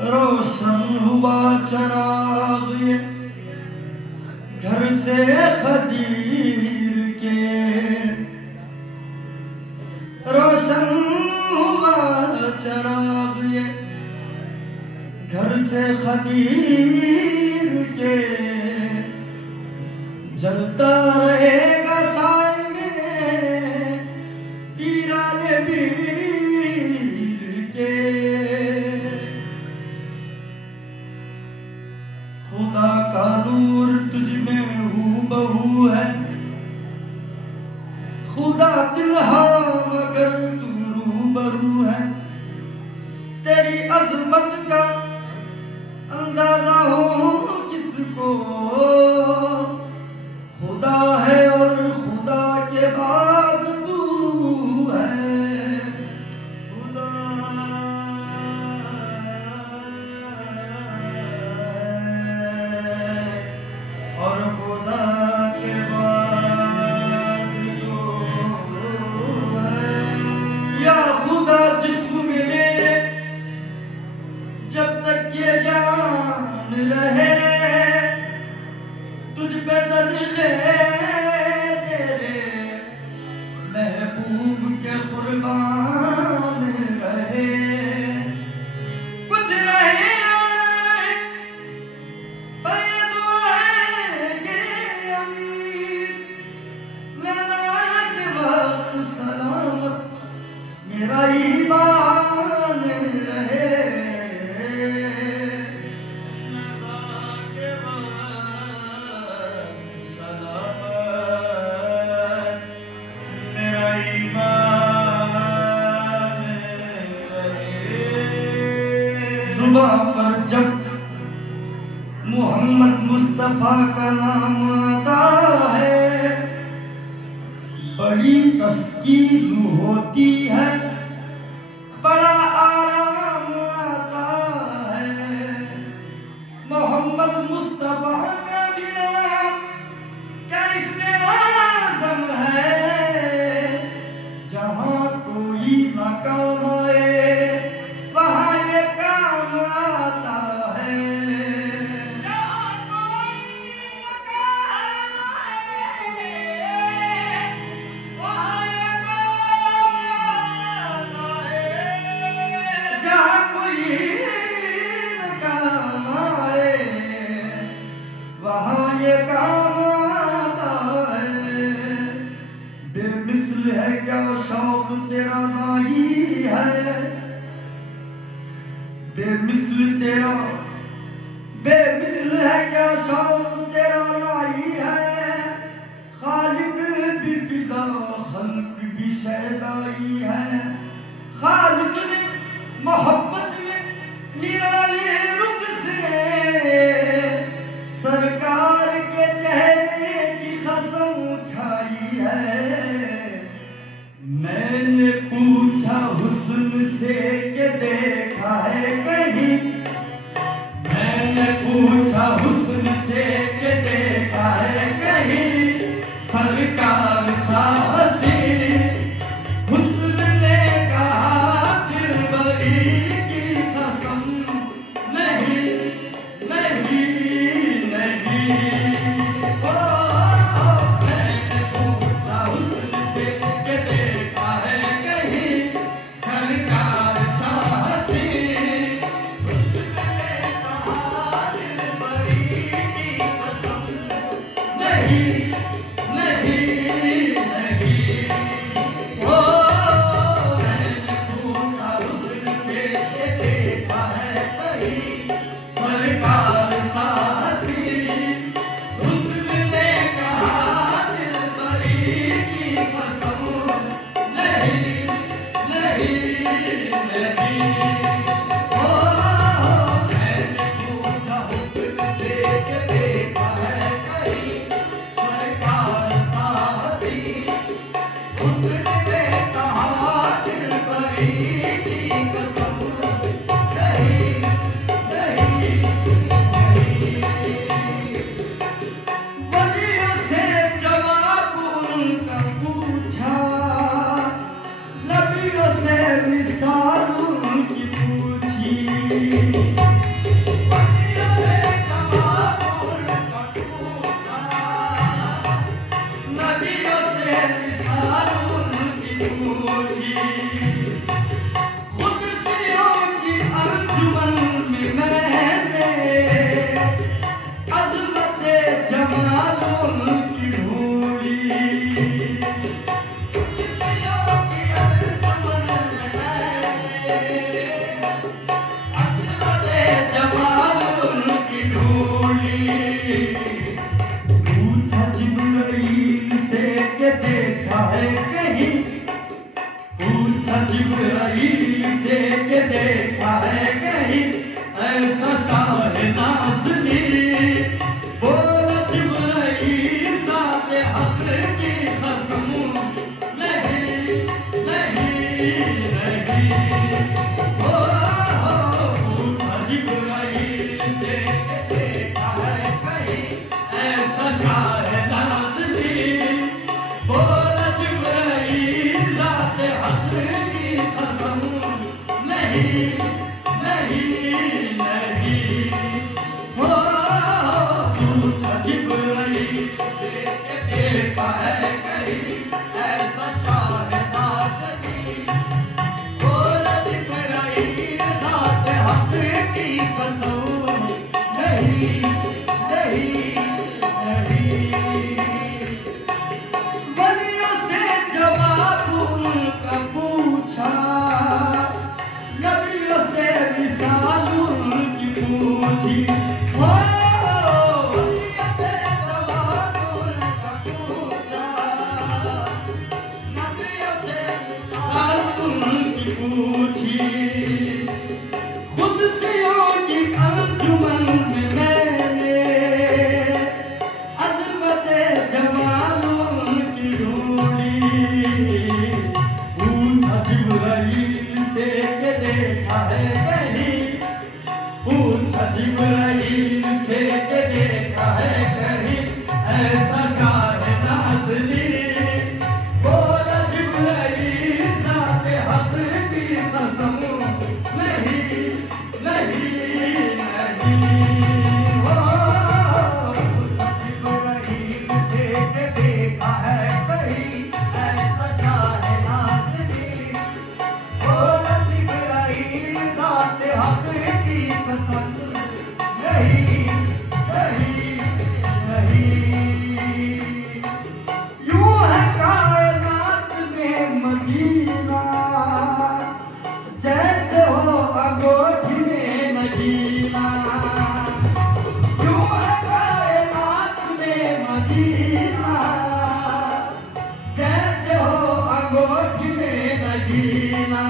रोशन हुआ चराग ये घर से खदीर के, रोशन हुआ चराग ये घर से खदीर के, जलता रहेगा साए में पीराने वीर के। खुदा का नूर तुझ में हूबहू है, खुदा दिलहा मगर तू रूबरू है। तेरी अजमत का अंदाजा हो किसको, खुदा है और खुदा के बाद तू है। खुदा और खुदा के बाद तू है। या खुदा जिस्म में मेरे जब तक ये जान रहे, तुझ पे सदक़े तेरे महबूब के कुर्बान रहे। कुछ रहे पर ये दुआएं के अमीर, लला के वक्त सलामत मेरा ईमान रहे। जुबां पर जब मोहम्मद मुस्तफा का नाम आता है, बड़ी तस्कीन होती है, बड़ा आराम आता है। मोहम्मद मुस्तफा का नाम क्या इसमें आज़म है, जहां कोई मकाम आए वहां ये काम आता है। जहां कोई मकाम आए वहां ये काम आता है। जहां कोई मकाम आए वहां ये काम आता है। बेमिसल है क्या शौक तेरा माही है, बेमिसल तेरा बेमिसल है क्या शौक तेरा नाई है। खालिक भी फिदा खल्क भी शहदाई है। खालिक ने मोहब्बत में निराले रुख से सरकार के चेहरे की कसम खाई है। मैंने पूछा हुस्न से के देखा है कहीं, मैंने पूछा हुस्न से के देखा है कहीं, सरकार सा हसीन हुस्न ने कहा दिलबरी की कसम, नहीं नहीं नहीं। मैंने पूछा हुस्न से के देखा है कहीं, सरकार सा हसीन हुस्न ने कहा दिलबरी की कसम, नहीं नहीं नहीं। मैंने पूछा हुस्न से के देखा है कहीं, सरकार सा हसीन हुस्न ने कहा दिलबरी की कसम, नहीं नहीं नहीं। मैंने पूछा हुस्न से के देखा है कहीं, सरकार सा हसीन हुस्न ने कहा दिलबरी की कसम, नहीं नहीं नहीं। वलियों से जवाब उनका पूछा, पूछी। खुदसियों की अंजुमन में मैंने अज़मत जमाल उनकी ढूंढी। खुदसियों की अंजुमन में मैंने अज़मत जमाल उनकी ढूंढी। पूछा जिब्राइल से कि देखा है कहीं, पूछा जिब्राइल से कि देखा है कहीं ऐसा शाह नाज़नी। बोला जिब्राइल ज़ाते हक़ की कसम नहीं नहीं नहीं। पूछा जिब्राइल से कि देखा है कहीं ऐसा शाह नाज़नी। बोला जिब्राइल ज़ाते हक़ की कसम नहीं नहीं नहीं। पूछा जिब्राइल से कि देखा है कहीं ऐसा शाह नाज़नी। बोला जिब्राइल ज़ाते हक़ की कसम नहीं नहीं नहीं। वलियों से जवाब उनका पूछा, नबियों से मिसाल उनकी पूछी। वलियों से जवाब उनका पूछा, नबियों से मिसाल उनकी पूछी। खुदसियों की अंजुमन में मैंने अज़मत जमाल उनकी ढूंढी। पूछा जिब्राइल से कि देखा है कहीं, पूछा जिब्राइल से कि देखा है कहीं ऐसा शाह नाज़नी। बोला जिब्राइल ज़ाते हक़ की कसम नहीं नहीं नहीं। पूछा जिब्राइल से कि देखा है कहीं ऐसा शाह नाज़नी। बोला जिब्राइल ज़ाते हक़ की कसम नहीं नहीं नहीं। यूं है कायनात में मदीना जैसे हो अंगूठी में नगीना। यूं है कायनात में मदीना जैसे हो अंगूठी में नगीना।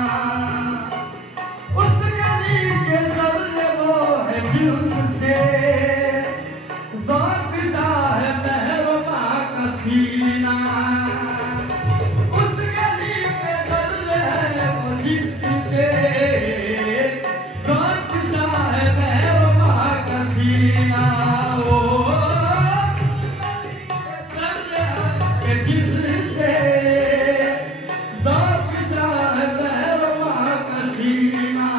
उस गली के ज़र्रे वो है जिनसे ज़ौक़ शाह मेहरबा का सीना। उस गली के ज़र्रे है वो जिनसे ज़ौक़ शाह मेहरबा का सीना। ओ ज़र्रे है जिससे ज़ौक़ शाह मेहरबा का सीना।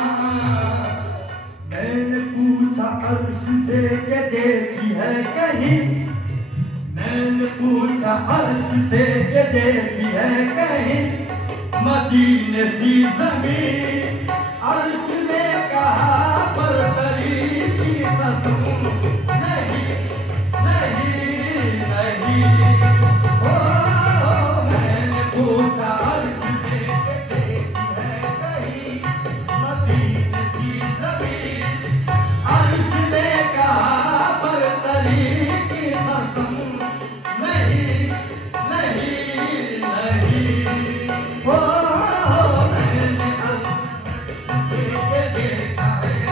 मैंने पूछा अर्श से कि देखी है कहीं, मैंने पूछा अर्श से कि देखी है कहीं मदीने सी ज़मीन। अर्श ने कहा बरतरी की कसम नहीं नहीं नहीं। मैंने पूछा अर्श से कि देखी है कहीं मदीने सी ज़मीन। अर्श ने कहा बरतरी की कसम नहीं नहीं नहीं। मैंने अर्श से कि देखा है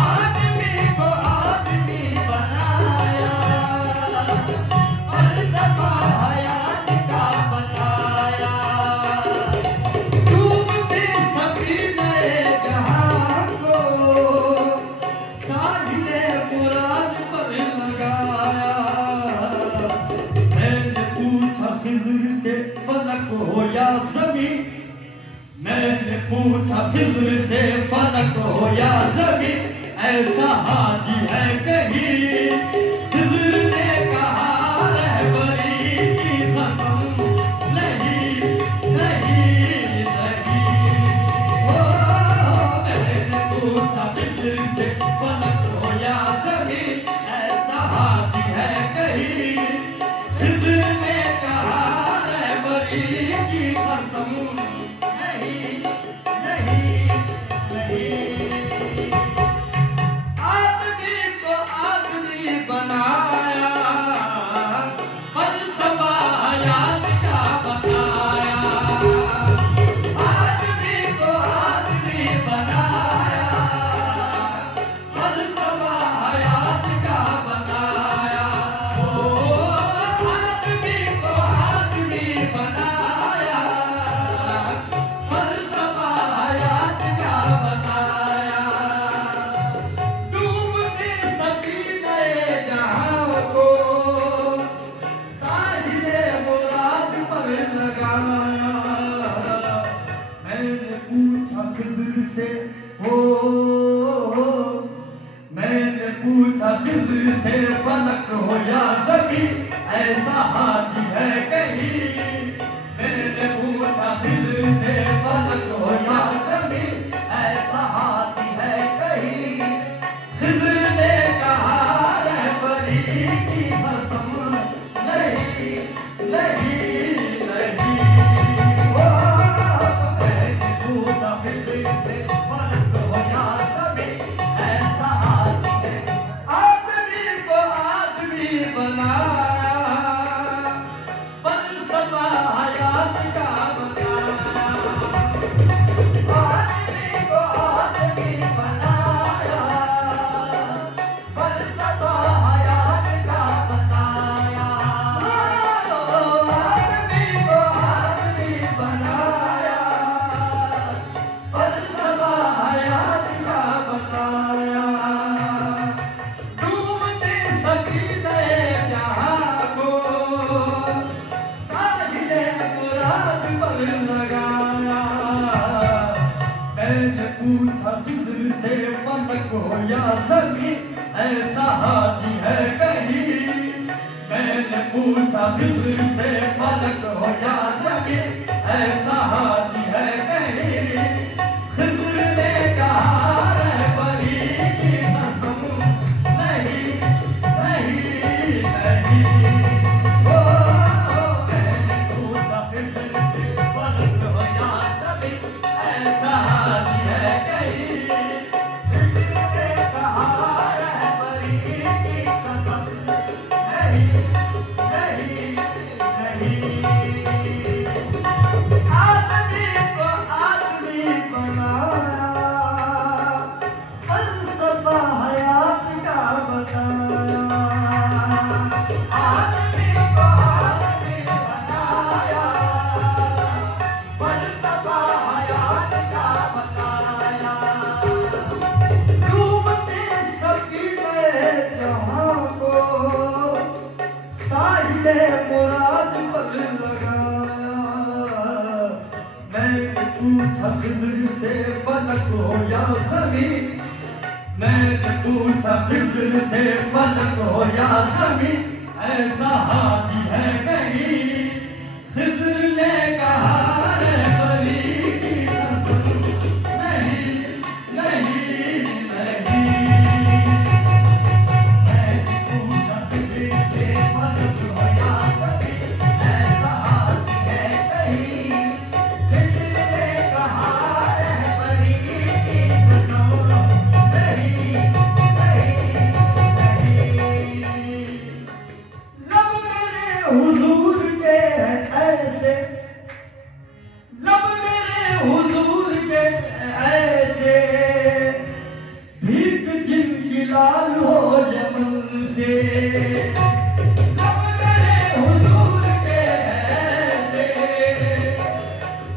आदमी को आदमी बनाया, फलसफा हयात का बताया। डूबते सफीने जहां को साहिले मुराद पर लगाया। मैंने पूछा खिज़्र से फलक हो या ज़मीन, मैंने पूछा खिज़्र से फलक हो या ज़मीन, ऐसा हादी है कहीं? खिज़्र ने कहा रहबरी की कसम, नहीं नहीं नहीं। ओ मैंने पूछा खिज़्र से फलक हो या ज़मीन, ऐसा हादी है कहीं? खिज़्र ने कहा रहबरी की कसम, नहीं नहीं नहीं। आदमी को आदमी बनाया, फलसफा हयात का बताया। आदमी को आदमी बनाया, फलसफा हयात का बताया। ओ आदमी को आदमी बनाया, फलसफा हयात का बताया। डूबते सफीने जहां को साहिले मुराद पर लगाया। मैंने पूछा खिज़्र से, हो मैंने पूछा खिज़्र से फलक हो या ज़मीन, ऐसा हादी है कहीं? मैंने पूछा खिज़्र से फलक हो या ज़मीन, ऐसा हादी है कहीं? खिज़्र ने कहा रहबरी की कसम, नहीं नहीं नहीं। ओ मैंने पूछा खिज़्र से फलक हो या ज़मीन, ऐसा हादी है। आदमी को आदमी बनाया, फलसफा हयात का बताया। आदमी को आदमी बनाया, फलसफा हयात का बताया। आदमी को आदमी बनाया, फलसफा हयात का बताया। डूबते सफीने जहां को साहिले मुराद पर लगाया। मैंने पूछा खिज़्र से फलक हो या ज़मीन, ऐसा हादी है कहीं? मैंने पूछा खिज़्र से फलक हो या ज़मीन, ऐसा हादी है कहीं? खिज़्र ने कहा रहबरी की कसम, नहीं नहीं नहीं। ओ मैंने पूछा खिज़्र से फलक हो या ज़मीन, ऐसा हादी है कहीं? खिज़्र ने कहा रहबरी की कसम, नहीं नहीं नहीं। आदमी को आदमी बनाया, फलसफा हयात का बताया। आदमी को आदमी बनाया, फलसफा हयात का बताया। डूबते सफीने जहां को साहिले मुराद पर लगाया। मैंने पूछा खिज़्र से फलक हो या ज़मीन, मैंने पूछा खिज़्र से फलक हो या ज़मीन, ऐसा हादी है कहीं? खिज़्र ने कहा रहबरी की कसम, नहीं नहीं नहीं। मैंने पूछा खिज़्र से फलक हो या ज़मीन, ऐसा हादी है कहीं? खिज़्र ने कहा रहबरी की कसम, नहीं नहीं नहीं। लब मेरे हुजूर के हैं ऐसे, से लब गए हुजूर के ऐसे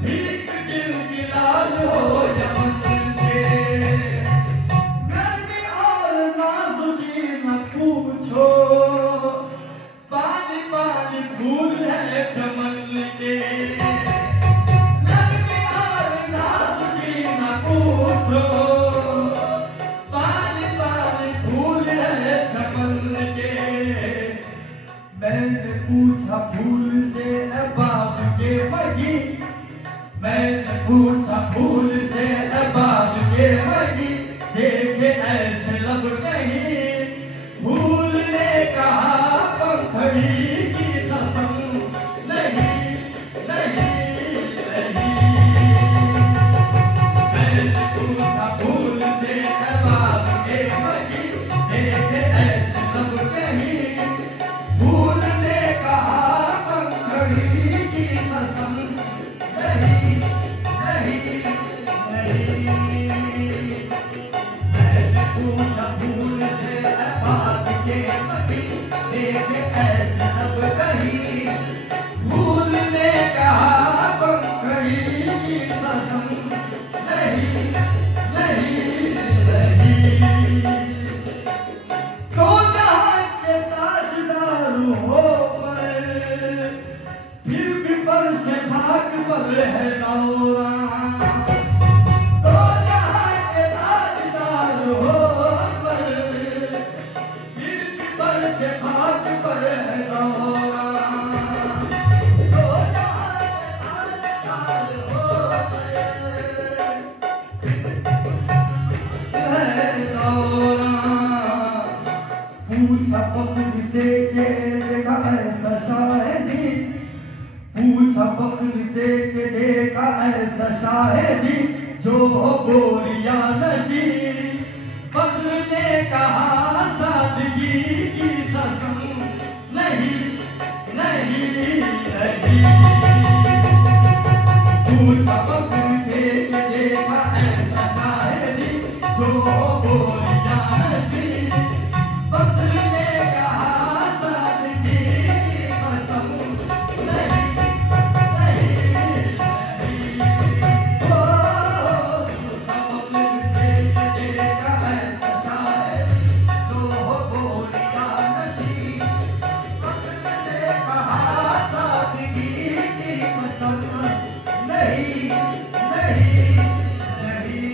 भीख गिलगिलाल हो यमन से गर्मी और नाजुकी न पूछो पानी पानी फूल है चमन के गर्मी और नाजुकी न पूछो पानी पानी फूल है चमन के मैंने पूछा फूल से बाप के मगी मैंने पूछा फूल से बाप के मगी देखे ऐसे लब कहीं फूल ने कहा पंखड़ी की कसम नहीं नहीं नहीं मैंने पूछा फूल से बाप के मगी देखे ऐसे लब कहीं फूल ने कहा पंखड़ी की कसम नहीं नहीं नहीं मैंने पूछा फूल से बाप के मगी देखे ऐसे लब कहीं फूल ने कहा पंखड़ी की कसम नहीं नहीं नहीं तो जहां के ताजदार हो पर फिर भी फर्श खाक पर है दौरा तो जहां के ताजदार हो पर फिर भी फर्श खाक पर है दौरा तो जहां के ताजदार हो पर है दौरा पूछा फख्र से के देखा ऐसा शाहिदी पूछा फख्र से के देखा ऐसा शाहिदी जो गोरिया नशी फख्र ने कहा सादगी की कसम नहीं नहीं नहीं पूछा फख्र से के देखा ऐसा शाहिदी जो गोरिया नशी फख्र ने कहा सादगी की कसम नहीं नहीं नहीं ओ फख्र से देखा ऐसा शायद जो गोरिया नशी फख्र ने कहा सादगी की कसम नहीं नहीं नहीं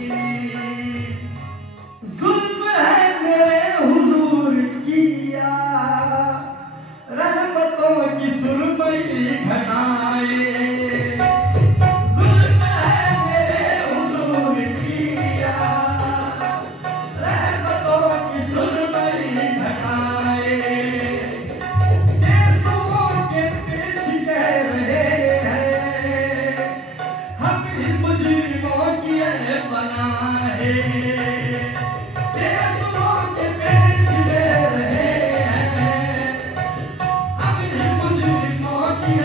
जुल्म है मेरे हुजूर किया रहमतों की सुरमई घटाए जुल्म है मेरे हुजूर किया रहमतों की सुरमई घटाए देशों के पीछे कह रहे हैं हम ही मुजरिमों की बनाए देशों के पेच दे रहे हैं हम ही मुजरिमों की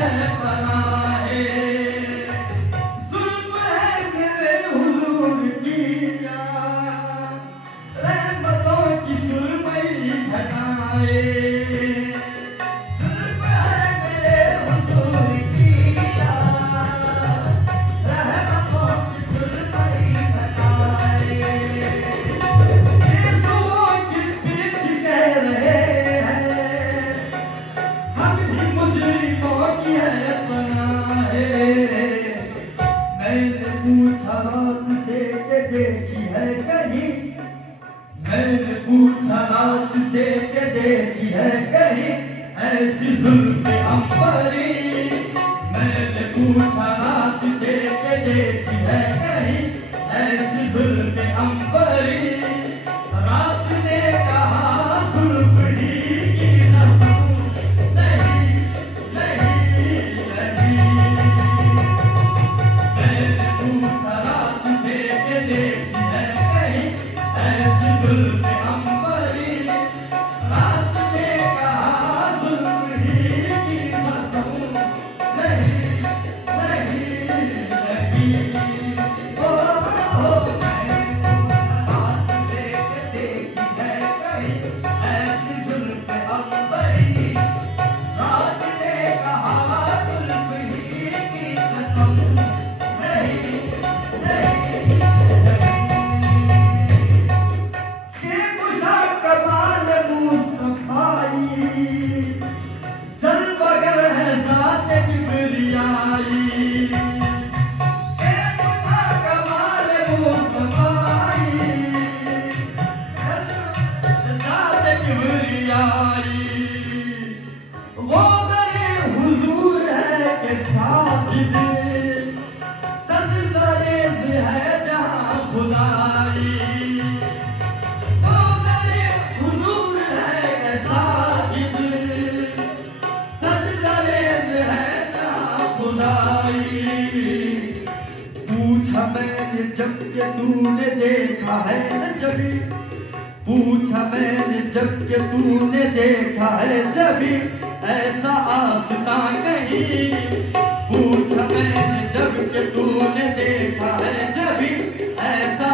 बनाए जुल्म है मेरे हुजूर किया रहमतों की सुरमई घटाए जुल्म है मेरे हुजूर किया रहमतों की सुरमई घटाए देशों के पीछ कह रहे हैं हम भी मुजरिमों की बनाए मैंने पूछा रात से के देखी है कहीं मैंने पूछा रात से के देखी है कहीं ऐसी जुल्फ़े अंबरी मैंने पूछा रात से के देखी है कहीं ऐसी जुल्फ़े अंबरी रात ने कहा जुल्फ़ ही की कसम नहीं नहीं नहीं मैंने पूछा रात से के देखी है कहीं ऐसी जुल्फ़े अंबरी रात ने कहा जुल्फ़ ही की कसम नहीं नहीं नहीं ओ के तूने देखा है न जभी, पूछा मैंने जब के तूने देखा है जभी, ऐसा आसता कहीं। पूछा मैंने जब के तूने देखा है जभी, ऐसा